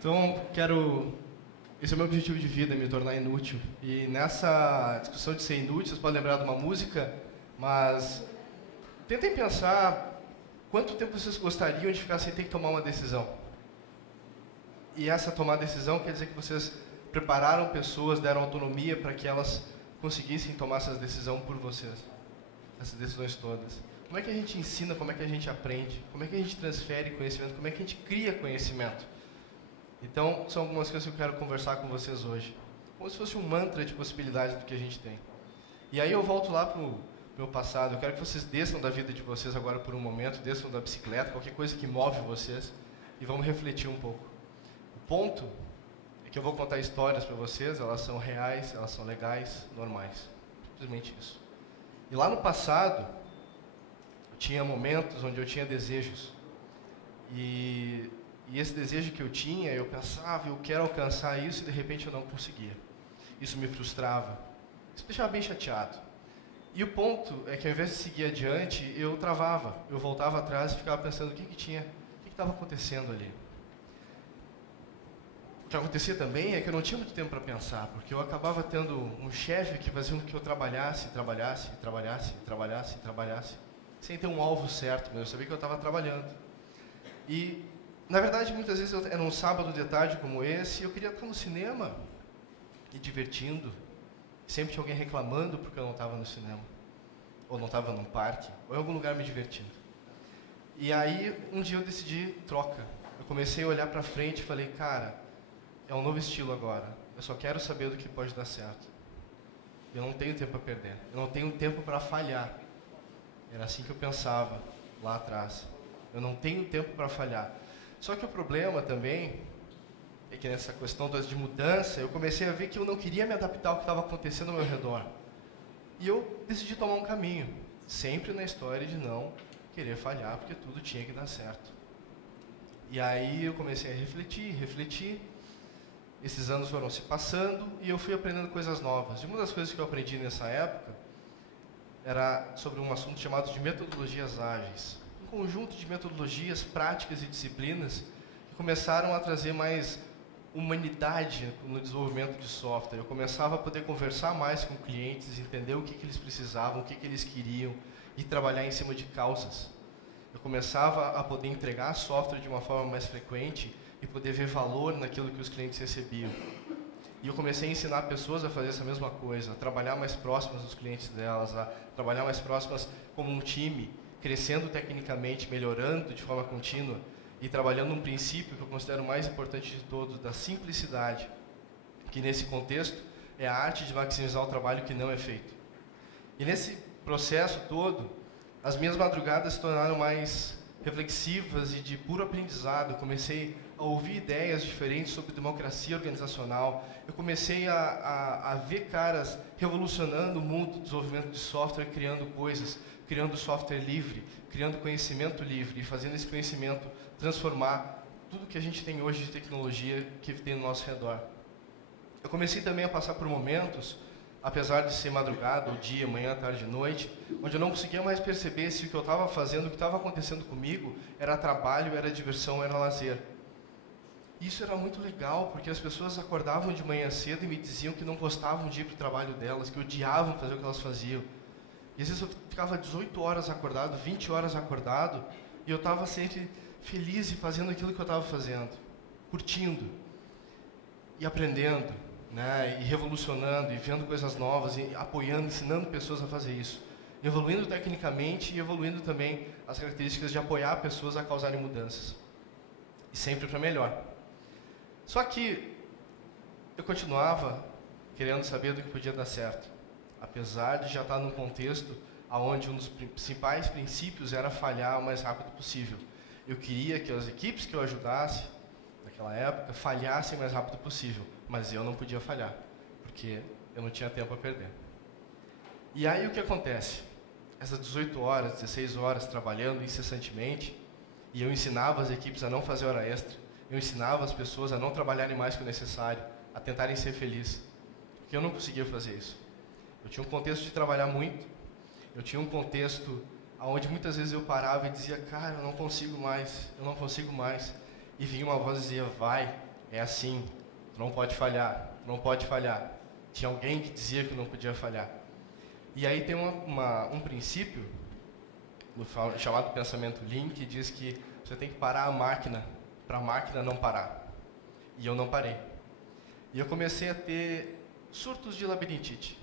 Então, esse é o meu objetivo de vida, me tornar inútil. E nessa discussão de ser inútil, vocês podem lembrar de uma música, mas tentem pensar quanto tempo vocês gostariam de ficar sem ter que tomar uma decisão. E essa tomar decisão quer dizer que vocês prepararam pessoas, deram autonomia para que elas conseguissem tomar essas decisões por vocês. Essas decisões todas. Como é que a gente ensina, como é que a gente aprende, como é que a gente transfere conhecimento, como é que a gente cria conhecimento? Então, são algumas coisas que eu quero conversar com vocês hoje. Como se fosse um mantra de possibilidades do que a gente tem. E aí eu volto lá para o meu passado. Eu quero que vocês desçam da vida de vocês agora por um momento, desçam da bicicleta, qualquer coisa que move vocês, e vamos refletir um pouco. O ponto é que eu vou contar histórias para vocês, elas são reais, elas são legais, normais. Simplesmente isso. E lá no passado, eu tinha momentos onde eu tinha desejos. E esse desejo que eu tinha, eu pensava, eu quero alcançar isso, e de repente eu não conseguia. Isso me frustrava. Isso me deixava bem chateado. E o ponto é que ao invés de seguir adiante, eu travava. Eu voltava atrás e ficava pensando o que estava acontecendo ali. O que acontecia também é que eu não tinha muito tempo para pensar, porque eu acabava tendo um chefe que fazia com que eu trabalhasse, sem ter um alvo certo, mas eu sabia que eu estava trabalhando. E na verdade, muitas vezes era um sábado de tarde como esse, e eu queria estar no cinema, me divertindo. Sempre tinha alguém reclamando porque eu não estava no cinema, ou não estava num parque, ou em algum lugar me divertindo. E aí, um dia eu decidi troca. Eu comecei a olhar para frente e falei, cara, é um novo estilo agora. Eu só quero saber do que pode dar certo. Eu não tenho tempo a perder. Eu não tenho tempo para falhar. Era assim que eu pensava lá atrás. Eu não tenho tempo para falhar. Só que o problema também é que nessa questão de mudança, eu comecei a ver que eu não queria me adaptar ao que estava acontecendo ao meu redor. E eu decidi tomar um caminho, sempre na história de não querer falhar, porque tudo tinha que dar certo. E aí eu comecei a refletir. Esses anos foram se passando e eu fui aprendendo coisas novas. E uma das coisas que eu aprendi nessa época era sobre um assunto chamado de metodologias ágeis. Conjunto de metodologias, práticas e disciplinas que começaram a trazer mais humanidade no desenvolvimento de software. Eu começava a poder conversar mais com clientes, entender o que eles precisavam, o que eles queriam e trabalhar em cima de causas. Eu começava a poder entregar software de uma forma mais frequente e poder ver valor naquilo que os clientes recebiam. E eu comecei a ensinar pessoas a fazer essa mesma coisa, a trabalhar mais próximas dos clientes delas, a trabalhar mais próximas como um time, crescendo tecnicamente, melhorando de forma contínua e trabalhando um princípio que eu considero o mais importante de todos, da simplicidade, que nesse contexto é a arte de maximizar o trabalho que não é feito. E nesse processo todo, as minhas madrugadas se tornaram mais reflexivas e de puro aprendizado. Eu comecei a ouvir ideias diferentes sobre democracia organizacional. Eu comecei a ver caras revolucionando o mundo do desenvolvimento de software, criando coisas, criando software livre, criando conhecimento livre e fazendo esse conhecimento transformar tudo que a gente tem hoje de tecnologia que tem no nosso redor. Eu comecei também a passar por momentos, apesar de ser madrugada, ou dia, manhã, tarde, noite, onde eu não conseguia mais perceber se o que eu estava fazendo, o que estava acontecendo comigo, era trabalho, era diversão, era lazer. Isso era muito legal, porque as pessoas acordavam de manhã cedo e me diziam que não gostavam de ir para o trabalho delas, que odiavam fazer o que elas faziam. E às vezes eu ficava 18 horas acordado, 20 horas acordado, e eu estava sempre feliz e fazendo aquilo que eu estava fazendo, curtindo, e aprendendo, né, e revolucionando, e vendo coisas novas, e apoiando, ensinando pessoas a fazer isso. Evoluindo tecnicamente e evoluindo também as características de apoiar pessoas a causarem mudanças. E sempre para melhor. Só que eu continuava querendo saber do que podia dar certo. Apesar de já estar num contexto onde um dos principais princípios era falhar o mais rápido possível. Eu queria que as equipes que eu ajudasse, naquela época, falhassem o mais rápido possível. Mas eu não podia falhar, porque eu não tinha tempo a perder. E aí o que acontece? Essas 18 horas, 16 horas trabalhando incessantemente, e eu ensinava as equipes a não fazer hora extra, eu ensinava as pessoas a não trabalharem mais que o necessário, a tentarem ser felizes, porque eu não conseguia fazer isso. Eu tinha um contexto de trabalhar muito, eu tinha um contexto onde muitas vezes eu parava e dizia, cara, eu não consigo mais, e vinha uma voz e dizia, vai, é assim, tu não pode falhar, não pode falhar. Tinha alguém que dizia que não podia falhar. E aí tem um princípio chamado pensamento Lean, que diz que você tem que parar a máquina para a máquina não parar. E eu não parei. E eu comecei a ter surtos de labirintite.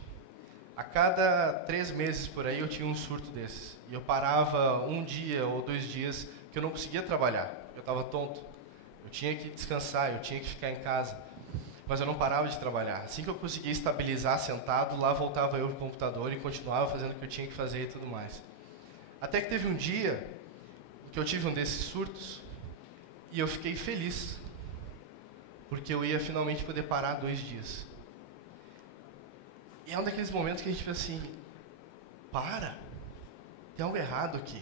A cada 3 meses por aí eu tinha um surto desses. E eu parava 1 dia ou 2 dias que eu não conseguia trabalhar. Eu estava tonto. Eu tinha que descansar, eu tinha que ficar em casa. Mas eu não parava de trabalhar. Assim que eu conseguia estabilizar sentado, lá voltava eu pro computador e continuava fazendo o que eu tinha que fazer e tudo mais. Até que teve um dia que eu tive um desses surtos e eu fiquei feliz. Porque eu ia finalmente poder parar 2 dias. E é um daqueles momentos que a gente pensa assim, para, tem algo errado aqui.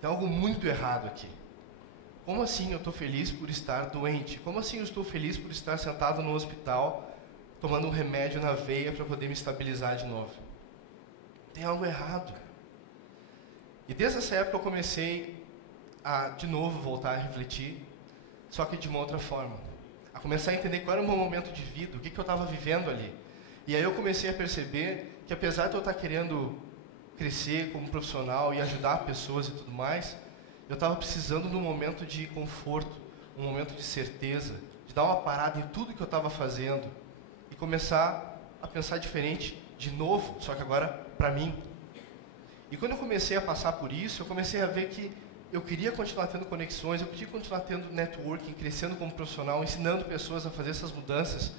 Tem algo muito errado aqui. Como assim eu estou feliz por estar doente? Como assim eu estou feliz por estar sentado no hospital, tomando um remédio na veia para poder me estabilizar de novo? Tem algo errado. E desde essa época eu comecei a, de novo, voltar a refletir, só que de uma outra forma. A começar a entender qual era o meu momento de vida, o que eu estava vivendo ali. E aí eu comecei a perceber que apesar de eu estar querendo crescer como profissional e ajudar pessoas e tudo mais, eu estava precisando de um momento de conforto, um momento de certeza, de dar uma parada em tudo que eu estava fazendo e começar a pensar diferente de novo, só que agora para mim. E quando eu comecei a passar por isso, eu comecei a ver que eu queria continuar tendo conexões, eu queria continuar tendo networking, crescendo como profissional, ensinando pessoas a fazer essas mudanças,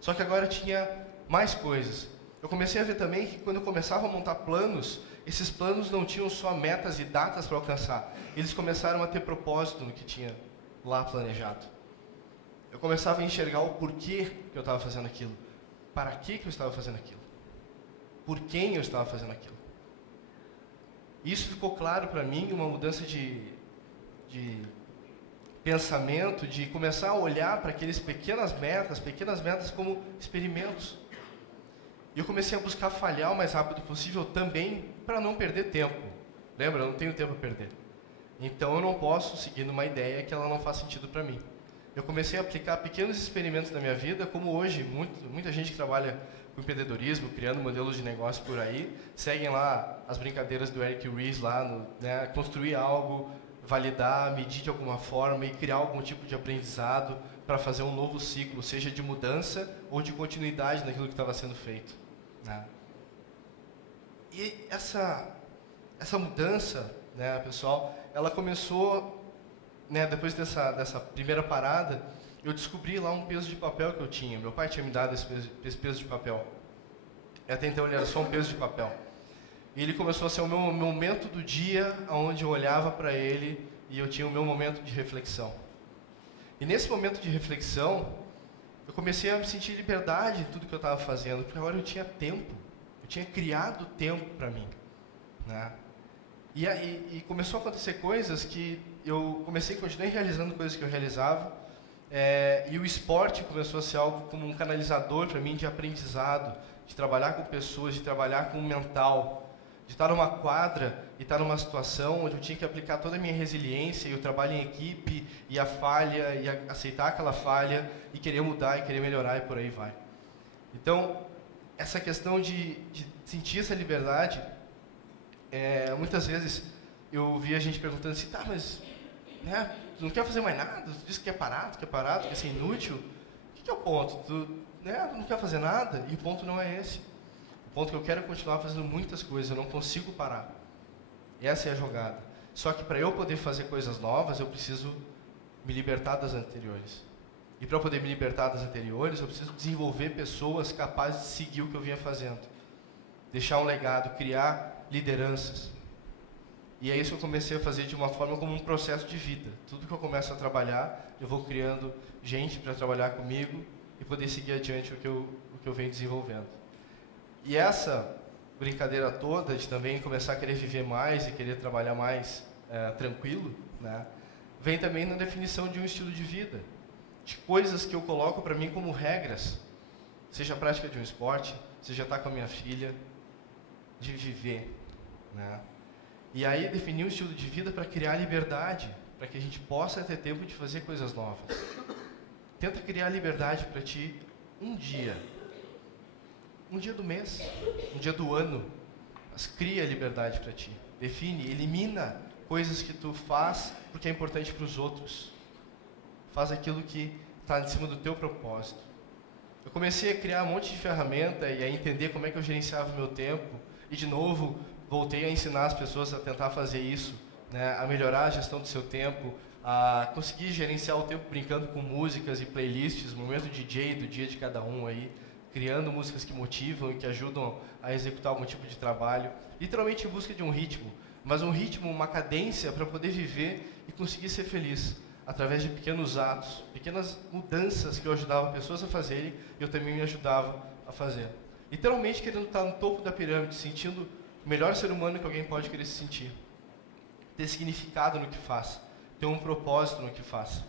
só que agora tinha mais coisas. Eu comecei a ver também que quando eu começava a montar planos, esses planos não tinham só metas e datas para alcançar. Eles começaram a ter propósito no que tinha lá planejado. Eu começava a enxergar o porquê que eu estava fazendo aquilo. Para que eu estava fazendo aquilo. Por quem eu estava fazendo aquilo. Isso ficou claro para mim, uma mudança de pensamento, de começar a olhar para aquelas pequenas metas como experimentos. E eu comecei a buscar falhar o mais rápido possível também para não perder tempo. Lembra? Eu não tenho tempo a perder. Então eu não posso seguir numa ideia que ela não faz sentido para mim. Eu comecei a aplicar pequenos experimentos na minha vida, como hoje, muita gente que trabalha com empreendedorismo, criando modelos de negócio por aí, seguem lá as brincadeiras do Eric Ries lá, né, construir algo, validar, medir de alguma forma e criar algum tipo de aprendizado para fazer um novo ciclo, seja de mudança ou de continuidade naquilo que estava sendo feito. Né? E essa mudança, né, pessoal, ela começou, né, depois dessa primeira parada, eu descobri lá um peso de papel que eu tinha. Meu pai tinha me dado esse peso de papel. E até então ele era só um peso de papel. E ele começou a ser o meu momento do dia, onde eu olhava para ele e eu tinha o meu momento de reflexão. E nesse momento de reflexão, eu comecei a me sentir liberdade em tudo que eu estava fazendo, porque agora eu tinha tempo. Eu tinha criado tempo para mim. Né? E começou a acontecer coisas que eu continuei realizando coisas que eu realizava, e o esporte começou a ser algo como um canalizador para mim de aprendizado, de trabalhar com pessoas, de trabalhar com o mental, de estar numa quadra e estar numa situação onde eu tinha que aplicar toda a minha resiliência e o trabalho em equipe e a falha e aceitar aquela falha e querer mudar e querer melhorar e por aí vai. Então, essa questão de sentir essa liberdade, muitas vezes eu via a gente perguntando assim, tá, mas né, tu não quer fazer mais nada? Tu disse que quer parar, que quer ser inútil? O que é o ponto? Tu não quer fazer nada? E o ponto não é esse. O ponto é que eu quero continuar fazendo muitas coisas, eu não consigo parar. Essa é a jogada. Só que para eu poder fazer coisas novas, eu preciso me libertar das anteriores. E para poder me libertar das anteriores, eu preciso desenvolver pessoas capazes de seguir o que eu vinha fazendo. Deixar um legado, criar lideranças. E é isso que eu comecei a fazer de uma forma como um processo de vida. Tudo que eu começo a trabalhar, eu vou criando gente para trabalhar comigo e poder seguir adiante o que eu venho desenvolvendo. E essa brincadeira toda de também começar a querer viver mais e querer trabalhar mais tranquilo, né, vem também na definição de um estilo de vida, de coisas que eu coloco para mim como regras, seja a prática de um esporte, seja estar com a minha filha, de viver, né? E aí definir um estilo de vida para criar liberdade, para que a gente possa ter tempo de fazer coisas novas. tenta criar liberdade para ti um dia do mês, um dia do ano, mas cria liberdade para ti. Define, elimina coisas que tu faz porque é importante para os outros. Faz aquilo que está em cima do teu propósito. Eu comecei a criar um monte de ferramenta e a entender como é que eu gerenciava o meu tempo. E, de novo, voltei a ensinar as pessoas a tentar fazer isso, né? A melhorar a gestão do seu tempo, a conseguir gerenciar o tempo brincando com músicas e playlists, momento DJ do dia de cada um aí, criando músicas que motivam e que ajudam a executar algum tipo de trabalho. Literalmente em busca de um ritmo, mas um ritmo, uma cadência para poder viver e conseguir ser feliz. Através de pequenos atos, pequenas mudanças que eu ajudava pessoas a fazerem, eu também me ajudava a fazer. Literalmente querendo estar no topo da pirâmide, sentindo o melhor ser humano que alguém pode querer se sentir. Ter significado no que faz, ter um propósito no que faz.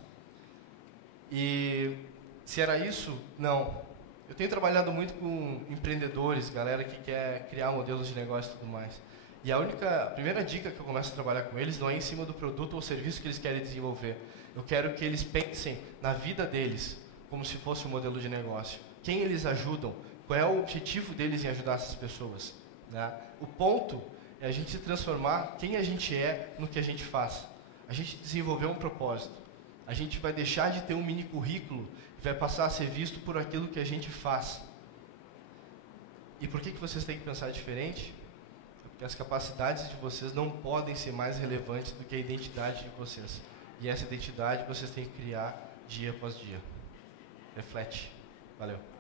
E se era isso, não. Eu tenho trabalhado muito com empreendedores, galera que quer criar modelos de negócio e tudo mais. E a primeira dica que eu começo a trabalhar com eles não é em cima do produto ou serviço que eles querem desenvolver. Eu quero que eles pensem na vida deles como se fosse um modelo de negócio. Quem eles ajudam? Qual é o objetivo deles em ajudar essas pessoas? Né? O ponto é a gente transformar quem a gente é no que a gente faz. A gente desenvolver um propósito. A gente vai deixar de ter um mini currículo e vai passar a ser visto por aquilo que a gente faz. E por que vocês têm que pensar diferente? Porque as capacidades de vocês não podem ser mais relevantes do que a identidade de vocês. E essa identidade vocês têm que criar dia após dia. Reflete. Valeu.